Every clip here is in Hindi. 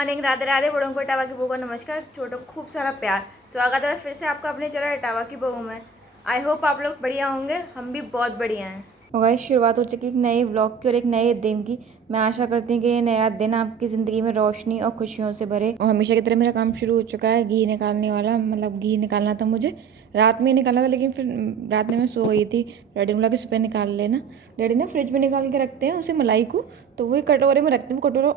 मॉर्निंग, राधे राधे। बड़ों को इटावा की बहू का नमस्कार, छोटों को खूब सारा प्यार। स्वागत है फिर से आपका अपने चैनल इटावा की बहू में। आई होप आप लोग बढ़िया होंगे, हम भी बहुत बढ़िया हैं। और गाइस, शुरुआत हो चुकी है एक नए व्लॉग की और एक नए दिन की। मैं आशा करती हूँ कि ये नया दिन आपकी ज़िंदगी में रोशनी और खुशियों से भरे। और हमेशा की तरह मेरा काम शुरू हो चुका है घी निकालने वाला। मतलब घी निकालना था मुझे, रात में ही निकालना था, लेकिन फिर रात में मैं सो गई थी। डैडी ने बोला कि सुबह निकाल लेना। डैडी ने फ्रिज में निकाल के रखते हैं उसे, मलाई को, तो वही कटोरे में रखते हैं। वो कटोरा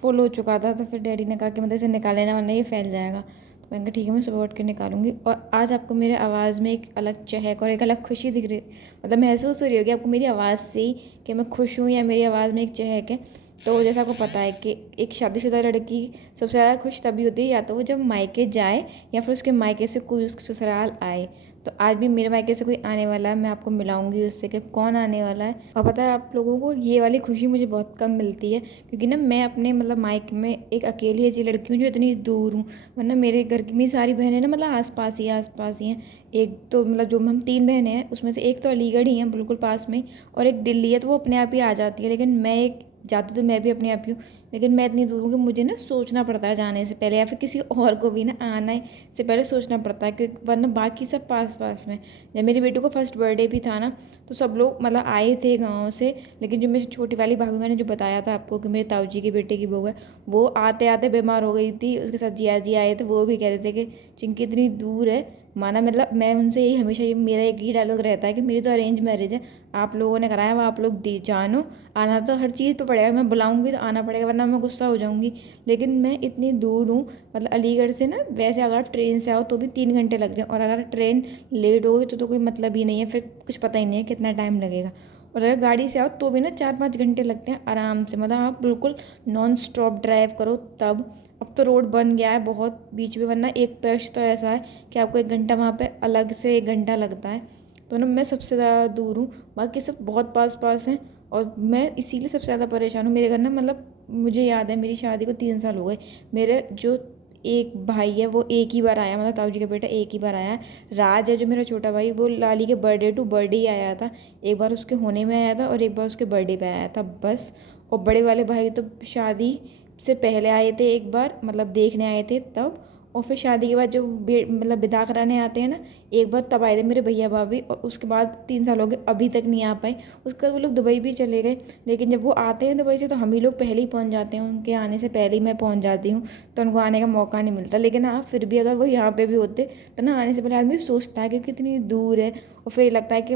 फुल हो चुका था, तो फिर डैडी ने कहा कि मतलब इसे निकाल लेना वरना ये फैल जाएगा। तो मैंने कहा ठीक है, मैं सुबह उठ के निकालूंगी। और आज आपको मेरे आवाज़ में एक अलग चहक और एक अलग खुशी दिख रही, मतलब महसूस हो रही होगी आपको मेरी आवाज़ से ही कि मैं खुश हूँ या मेरी आवाज़ में एक चहक है। तो जैसा आपको पता है कि एक शादीशुदा लड़की सबसे ज़्यादा खुश तभी होती है या तो वो जब मायके जाए या फिर उसके मायके से कोई उसके ससुराल आए। तो आज भी मेरे मायके से कोई आने वाला है, मैं आपको मिलाऊंगी उससे कि कौन आने वाला है। और पता है आप लोगों को, ये वाली खुशी मुझे बहुत कम मिलती है, क्योंकि ना मैं अपने मतलब मायके में एक अकेली ऐसी लड़की हूँ जो इतनी दूर हूँ। वरना मेरे घर की मेरी सारी बहनें ना मतलब आस पास ही हैं। एक तो मतलब जो हम 3 बहनें हैं उसमें से एक तो अलीगढ़ ही है बिल्कुल पास में, और एक दिल्ली है, तो वो अपने आप ही आ जाती है। लेकिन मैं एक जाती तो मैं भी अपने आप ही हूँ, लेकिन मैं इतनी दूर हूँ कि मुझे ना सोचना पड़ता है जाने से पहले, या फिर किसी और को भी ना आने से पहले सोचना पड़ता है, क्योंकि वरना बाकी सब पास पास में। जब मेरी बेटी को फर्स्ट बर्थडे भी था ना, तो सब लोग मतलब आए थे गाँव से, लेकिन जो मेरी छोटी वाली भाभी, मैंने जो बताया था आपको कि मेरे ताऊ जी के बेटे की बहू है, वो आते आते बीमार हो गई थी। उसके साथ जिया जी आए थे, वो भी कह रहे थे कि चिंकी इतनी दूर है। माना मतलब मैं उनसे यही हमेशा ये मेरा एक ही डायलॉग रहता है कि मेरी तो अरेंज मैरिज है, आप लोगों ने कराया, वो आप लोग दी जानो। आना तो हर चीज़ पे पड़ेगा, मैं बुलाऊंगी तो आना पड़ेगा, वरना मैं गुस्सा हो जाऊंगी। लेकिन मैं इतनी दूर हूँ, मतलब अलीगढ़ से ना, वैसे अगर आप ट्रेन से आओ तो भी 3 घंटे लग जाए, और अगर ट्रेन लेट हो गई तो कोई मतलब ही नहीं है, फिर कुछ पता ही नहीं है कितना टाइम लगेगा। और अगर गाड़ी से आओ तो भी ना 4-5 घंटे लगते हैं आराम से, मतलब आप बिल्कुल नॉन स्टॉप ड्राइव करो तब। अब तो रोड बन गया है बहुत बीच में, वरना एक पैच तो ऐसा है कि आपको 1 घंटा वहाँ पे अलग से 1 घंटा लगता है। तो ना मैं सबसे ज़्यादा दूर हूँ, बाकी सब बहुत पास पास हैं। और मैं इसीलिए सबसे ज़्यादा परेशान हूँ। मेरे घर ना मतलब मुझे याद है मेरी शादी को 3 साल हो गए। मेरे जो एक भाई है वो एक ही बार आया, मतलब ताऊ जी का बेटा एक ही बार आया है। राज है जो मेरा छोटा भाई, वो लाली के बर्थडे टू बर्थडे ही आया था। एक बार उसके होने में आया था और एक बार उसके बर्थडे पे आया था बस। और बड़े वाले भाई तो शादी से पहले आए थे एक बार, मतलब देखने आए थे तब। और फिर शादी के बाद जो मतलब विदा कराने आते हैं ना, एक बार तब आए थे मेरे भैया भाभी। और उसके बाद 3 साल हो गए, अभी तक नहीं आ पाए। उसके बाद वो लोग दुबई भी चले गए। लेकिन जब वो आते हैं दुबई से तो हम ही लोग पहले ही पहुंच जाते हैं, उनके आने से पहले ही मैं पहुंच जाती हूँ। तो उनको आने का मौका नहीं मिलता। लेकिन हाँ, फिर भी अगर वो यहाँ पे भी होते तो ना, आने से पहले आदमी सोचता है कि कितनी दूर है। और फिर लगता है कि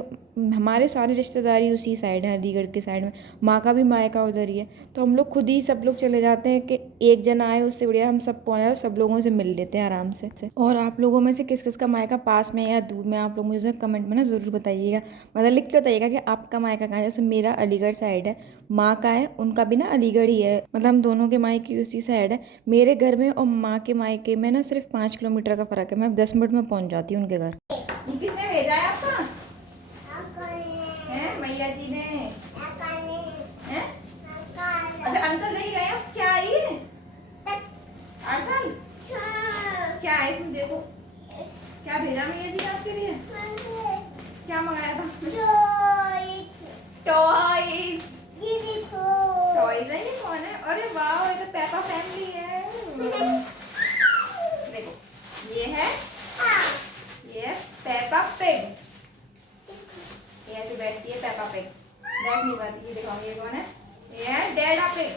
हमारे सारे रिश्तेदारी उसी साइड है, अलीगढ़ के साइड में। माँ का भी मायका उधर ही है, तो हम लोग खुद ही सब लोग चले जाते हैं कि एक जना आए उससे बढ़िया हम सब पहुँच जाए, सब लोगों से मिल लेते हैं आराम से। और आप लोगों में से किस किस का मायका पास में है या दूर में, आप लोग मुझे कमेंट में ना ज़रूर बताइएगा। मतलब लिख के बताइएगा कि आपका मायका कहाँ है। जैसे मेरा अलीगढ़ साइड है, माँ का है, उनका भी ना अलीगढ़ ही है, मतलब हम दोनों के मायके उसी साइड है। मेरे घर में और माँ के मायके में ना सिर्फ 5 किलोमीटर का फ़र्क है, मैं 10 मिनट में पहुँच जाती हूँ उनके घर। ये किसने भेजा है आपका? हैं मैया जी ने? हैं? अच्छा, अंकल नहीं गए, अब क्या आई है? आरसल क्या है इसमें, देखो क्या भेजा मैया जी ने आपके लिए। क्या मंगाया था? टॉयज। टॉयज है, ये कौन है? अरे वाह, ये तो पेपा फैमिली है। देखो ये है, ये पेपा पिग। ये ऐसे बैठती है पेपा पिग, बैठ नहीं पाती। ये देखो ये कौन है? ये है डैडा पिग।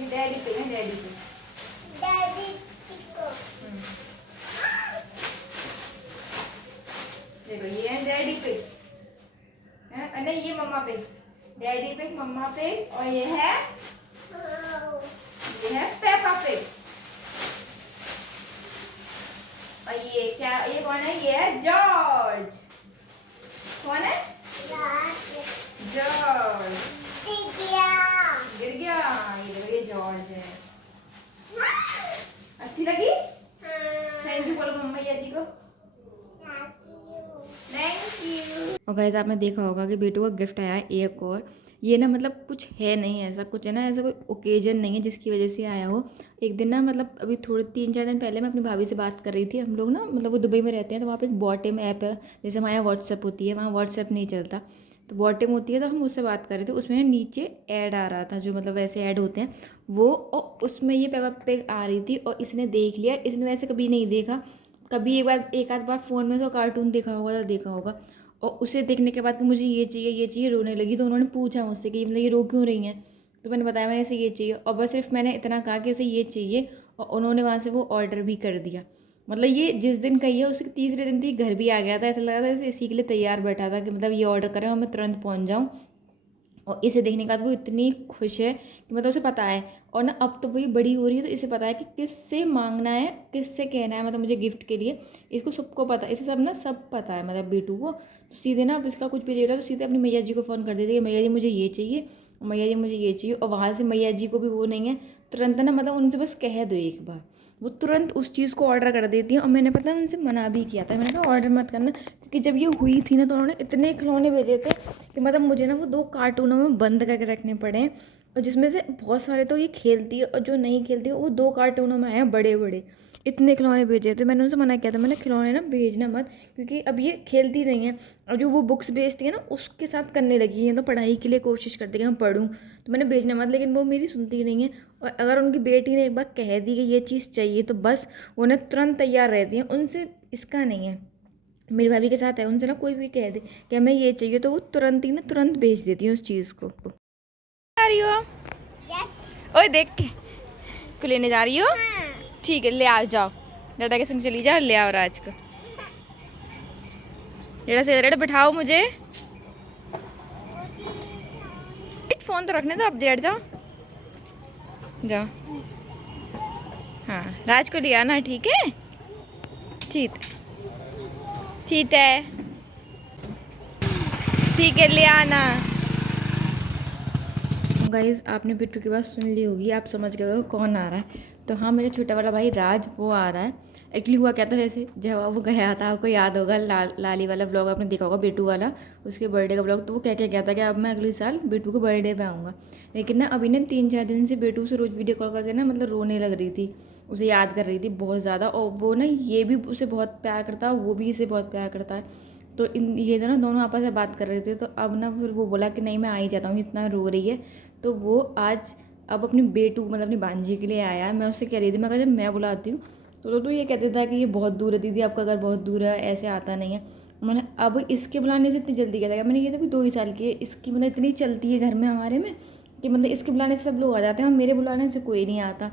ये डैडी पिग है, डैडी पिग। देखो ये है डैडी पिग है, नहीं ये mamma pig. Daddy pig, mamma pig, और ये है पेपा पिग। और ये क्या, ये कौन है? ये है जॉर्ज। कौन है? जॉर्ज। गिर गया। ये देखो ये जॉर्ज है। अच्छी लगी? थैंक यू बोलो मम्मा जी को। Thank you. और गाइस, आपने देखा होगा कि बेटू का गिफ्ट आया है एक और। ये ना मतलब कुछ है नहीं, ऐसा कुछ है ना, ऐसा कोई ओकेजन नहीं है जिसकी वजह से आया हो। एक दिन ना मतलब अभी थोड़े 3-4 दिन पहले मैं अपनी भाभी से बात कर रही थी। हम लोग ना मतलब वो दुबई में रहते हैं, तो वहाँ पे एक बॉटम ऐप है, जैसे हमारे यहाँ व्हाट्सएप होती है, वहाँ व्हाट्सएप नहीं चलता। तो बॉटम होती है, तो हम उससे बात कर रहे थे। उसमें ना नीचे ऐड आ रहा था, जो मतलब वैसे ऐड होते हैं वो, और उसमें ये पेपा पिग आ रही थी और इसने देख लिया। इसने वैसे कभी नहीं देखा, कभी एक आध बार फ़ोन में तो कार्टून देखा होगा तो देखा होगा, और उसे देखने के बाद कि मुझे ये चाहिए रोने लगी। तो उन्होंने पूछा मुझसे कि मतलब ये रो क्यों रही हैं, तो मैंने बताया मैंने इसे ये चाहिए, और बस सिर्फ मैंने इतना कहा कि उसे ये चाहिए, और उन्होंने वहाँ से वो ऑर्डर भी कर दिया। मतलब ये जिस दिन कही है उसके तीसरे दिन थी घर भी आ गया था। ऐसा लगा था जैसे इसी के लिए तैयार बैठा था कि मतलब ये ऑर्डर करें और मैं तुरंत पहुँच जाऊँ। और इसे देखने के बाद वो इतनी खुश है कि मतलब उसे पता है, और ना अब तो वही बड़ी हो रही है तो इसे पता है कि किससे मांगना है, किससे कहना है, मतलब मुझे गिफ्ट के लिए। इसको सबको पता है, इसे सब ना सब पता है मतलब बेटू को। तो सीधे ना अब इसका कुछ भी चाहिए तो सीधे अपनी मैया जी को फ़ोन कर देती है, मैया जी मुझे ये चाहिए, मैया जी मुझे ये चाहिए। और वहाँ से मैया जी को भी वो नहीं है, तुरंत ना मतलब उनसे बस कह दो एक बार, वो तुरंत उस चीज़ को ऑर्डर कर देती हैं। और मैंने पता है उनसे मना भी किया था, मैंने कहा ऑर्डर मत करना, क्योंकि जब ये हुई थी ना तो उन्होंने इतने खिलौने भेजे थे कि मतलब मुझे ना वो 2 कार्टूनों में बंद करके रखने पड़े हैं। और जिसमें से बहुत सारे तो ये खेलती है, और जो नहीं खेलती है वो 2 कार्टूनों में आए हैं बड़े बड़े। इतने खिलौने भेजे थे, मैंने उनसे मना किया था, मैंने खिलौने ना भेजना मत, क्योंकि अब ये खेलती नहीं है। और जो वो बुक्स भेजती है ना उसके साथ करने लगी है, तो पढ़ाई के लिए कोशिश करती है कि मैं पढ़ूँ, तो मैंने भेजना मत, लेकिन वो मेरी सुनती नहीं है। और अगर उनकी बेटी ने एक बार कह दी कि ये चीज़ चाहिए तो बस उन्हें तुरंत तैयार रहती हैं। उनसे इसका नहीं है, मेरी भाभी के साथ है, उनसे ना कोई भी कह दे कि हमें ये चाहिए तो वो तुरंत ही ना तुरंत भेज देती है उस चीज़ को। आ रही हो? ओए देख के लेने जा रही हो? ठीक है, ले आओ, जाओ दादा के संग चली जाओ, ले आओ राज को। जेड़ा से रेड बिठाओ मुझे, फोन तो रखने दो, अब लेट जाओ, जाओ। हाँ राज को ले आना, ठीक है? ठीक ठीक है, ठीक है, ले आना। गाइज़ आपने बिट्टू की बात सुन ली होगी, आप समझ गए हो कौन आ रहा है। तो हाँ, मेरा छोटा वाला भाई राज वो आ रहा है। एक्चुअली हुआ क्या था, वैसे जब वो गया था, आपको याद होगा लाली वाला ब्लॉग आपने देखा होगा, बेटू वाला, उसके बर्थडे का ब्लॉग। तो वो क्या क्या गया था कि अब मैं अगले साल बेटू के बर्थडे पे आऊँगा। लेकिन ना अभी ना 3-4 दिन से बेटू से रोज़ वीडियो कॉल करके ना मतलब रोने लग रही थी, उसे याद कर रही थी बहुत ज़्यादा। और वो ना ये भी उसे बहुत प्यार करता है, वो भी इसे बहुत प्यार करता है। तो ये दोनों आपस में बात कर रहे थे। तो अब ना फिर वो बोला कि नहीं मैं आ ही जाता हूँ, इतना रो रही है। तो वो आज अब अपनी बेटू मतलब अपनी भांजी के लिए आया। मैं उससे कह रही थी, मैं कहा जब मैं बुलाती हूँ तो ये कहते था कि ये बहुत दूर है दीदी, आपका घर बहुत दूर है, ऐसे आता नहीं है। मैंने अब इसके बुलाने से इतनी जल्दी क्या था, मैंने ये तो भी 2 ही साल की है, इसकी मतलब इतनी चलती है घर में हमारे में कि मतलब इसके बुलाने से सब लोग आ जाते हैं और मेरे बुलाने से कोई नहीं आता।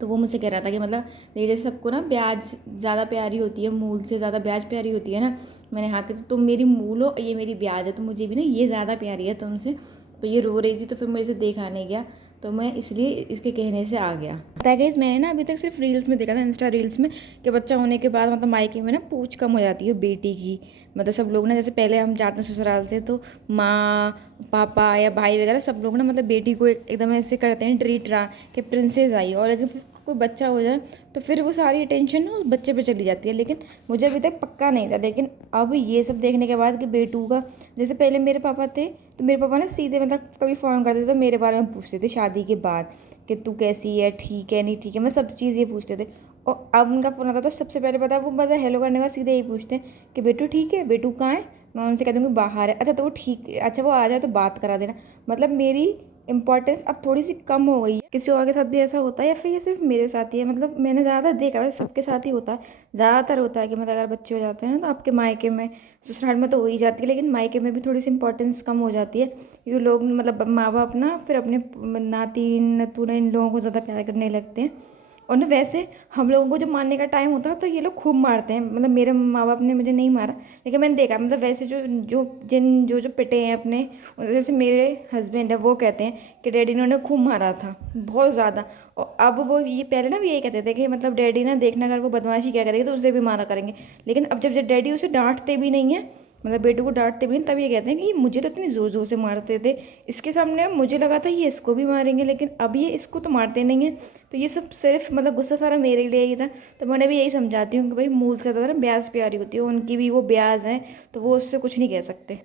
तो वो मुझसे कह रहा था कि मतलब देखिए जैसे सबको ना ब्याज ज़्यादा प्यारी होती है, मूल से ज़्यादा ब्याज प्यारी होती है ना। मैंने हाँ कि तो तुम मेरी मूल हो, ये मेरी ब्याज है, तो मुझे भी ना ये ज़्यादा प्यारी है तुमसे। तो ये रो रही थी तो फिर मेरे से देखा नहीं गया, तो मैं इसलिए इसके कहने से आ गया। पता है गाइस, मैंने ना अभी तक सिर्फ रील्स में देखा था, इंस्टा रील्स में, कि बच्चा होने के बाद मतलब मायके में ना पूछ कम हो जाती है बेटी की। मतलब सब लोग ना, जैसे पहले हम जाते हैं ससुराल से तो माँ पापा या भाई वगैरह सब लोग ना मतलब बेटी को एकदम ऐसे करते हैं ट्रीट रहा कि प्रिंसेस आई। और अगर फिर कोई बच्चा हो जाए तो फिर वो सारी अटेंशन ना उस बच्चे पे चली जाती है। लेकिन मुझे अभी तक पक्का नहीं था, लेकिन अब ये सब देखने के बाद कि बेटू का, जैसे पहले मेरे पापा थे तो मेरे पापा ना सीधे मतलब कभी फ़ोन करते थे तो मेरे बारे में पूछते थे शादी के बाद कि तू कैसी है, ठीक है नहीं ठीक है, मैं सब चीज़ ये पूछते थे। और अब उनका फ़ोन आता तो सबसे पहले पता है वो मतलब हेलो करने का सीधे यही पूछते हैं कि बेटू ठीक है, बेटू कहाँ है। मैं उनसे कह दूँगी बाहर है, अच्छा तो वो ठीक, अच्छा वो आ जाए तो बात करा देना। मतलब मेरी इंपॉर्टेंस अब थोड़ी सी कम हो गई है। किसी और के साथ भी ऐसा होता है या फिर ये सिर्फ मेरे साथ ही है? मतलब मैंने ज़्यादा देखा, वैसे सबके साथ ही होता है, ज़्यादातर होता है कि मतलब अगर बच्चे हो जाते हैं ना तो आपके मायके में, ससुराल में तो हो ही जाती है, लेकिन मायके में भी थोड़ी सी इंपॉर्टेंस कम हो जाती है, क्योंकि लोग मतलब माँ बाप ना फिर अपने नाती नतून इन लोगों को ज़्यादा प्यार करने लगते हैं। और ना वैसे हम लोगों को जब मारने का टाइम होता है तो ये लोग खूब मारते हैं, मतलब मेरे माँ बाप ने मुझे नहीं मारा, लेकिन मैंने देखा मतलब वैसे जो पिटे हैं अपने, जैसे मेरे हस्बैंड है वो कहते हैं कि डैडी ने उन्हें खूब मारा था बहुत ज़्यादा। और अब वो ये पहले ना भी यही कहते थे कि मतलब डैडी ना देखना अगर वो बदमाशी क्या करेगी तो उसे भी मारा करेंगे। लेकिन अब जब डैडी उसे डांटते भी नहीं है, मतलब बेटू को डांटते भी हैं, तब ये कहते हैं कि मुझे तो इतनी ज़ोर ज़ोर से मारते थे, इसके सामने मुझे लगा था ये इसको भी मारेंगे, लेकिन अब ये इसको तो मारते नहीं हैं। तो ये सब सिर्फ मतलब गुस्सा सारा मेरे लिए ही था। तो मैंने भी यही समझाती हूँ कि भाई मूल से ज़्यादा ना ब्याज प्यारी होती है, उनकी भी वो ब्याज है तो वो उससे कुछ नहीं कह सकते।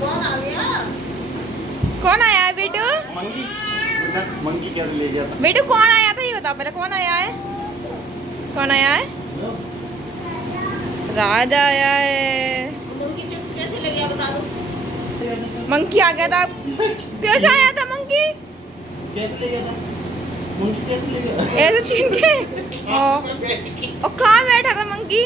कौन आ गया? कौन आया है बेटू? मंगी। मंगी कैसे ले गया था? बेटू कौन आया था ये बताओ पहले, कौन आया है? कौन आया है? राज आया है। मंगी चिप्स कैसे ले गया बता दो मंकी आ गया था। कैसे आया था मंकी? कैसे ले गया था मंकी कैसे ले गया ऐसे छीन के। और कहाँ बैठा था मंकी?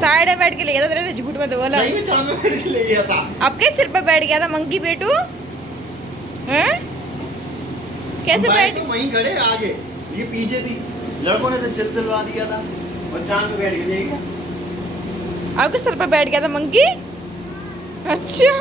साइड में बैठ के ले गया था। तेरे झूठ मत बोला। सही में चांद में बैठ के ले गया था आपके सिर पर बैठ गया था मंकी बेटू? हैं? कैसे हम बैठ? तो वहीं खड़े आगे, ये पीछे थी, लड़कों ने तो चिल दिलवा दिया था और चांद पे बैठ के ले गया। आपके सर पर बैठ गया था मंकी? अच्छा।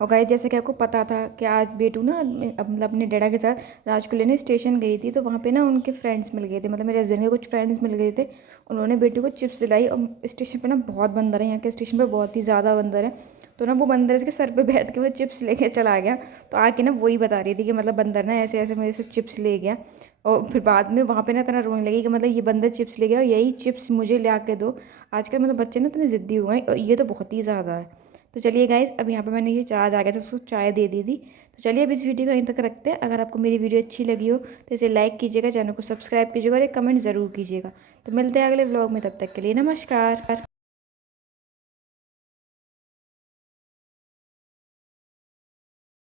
और गाइस जैसे कि आपको पता था कि आज बेटू ना मतलब अपने डैडा के साथ राज को लेने स्टेशन गई थी, तो वहाँ पे ना उनके फ्रेंड्स मिल गए थे, मतलब मेरे हस्बैंड के कुछ फ्रेंड्स मिल गए थे। उन्होंने बेटू को चिप्स दिलाई। और स्टेशन पे ना बहुत बंदर है, यहाँ के स्टेशन पे बहुत ही ज़्यादा बंदर है। तो ना वो बंदर इसके सर पे बैठ के वो चिप्स लेके चला गया। तो आके ना वही बता रही थी कि मतलब बंदर ना ऐसे ऐसे मेरे से चिप्स ले गया। और फिर बाद में वहाँ पे ना इतना रोने लगी कि मतलब ये बंदर चिप्स ले गया और यही चिप्स मुझे ला के दो। आजकल मतलब बच्चे ना इतने ज़िद्दी हो गए और ये तो बहुत ही ज़्यादा है। तो चलिए गाइस, अब यहाँ पे मैंने ये चार्ज आ गया था, उसको चाय दे दी थी। तो चलिए अब इस वीडियो को यहीं तक रखते हैं। अगर आपको मेरी वीडियो अच्छी लगी हो तो इसे लाइक कीजिएगा, चैनल को सब्सक्राइब कीजिएगा और एक कमेंट ज़रूर कीजिएगा। तो मिलते हैं अगले व्लॉग में, तब तक के लिए नमस्कार।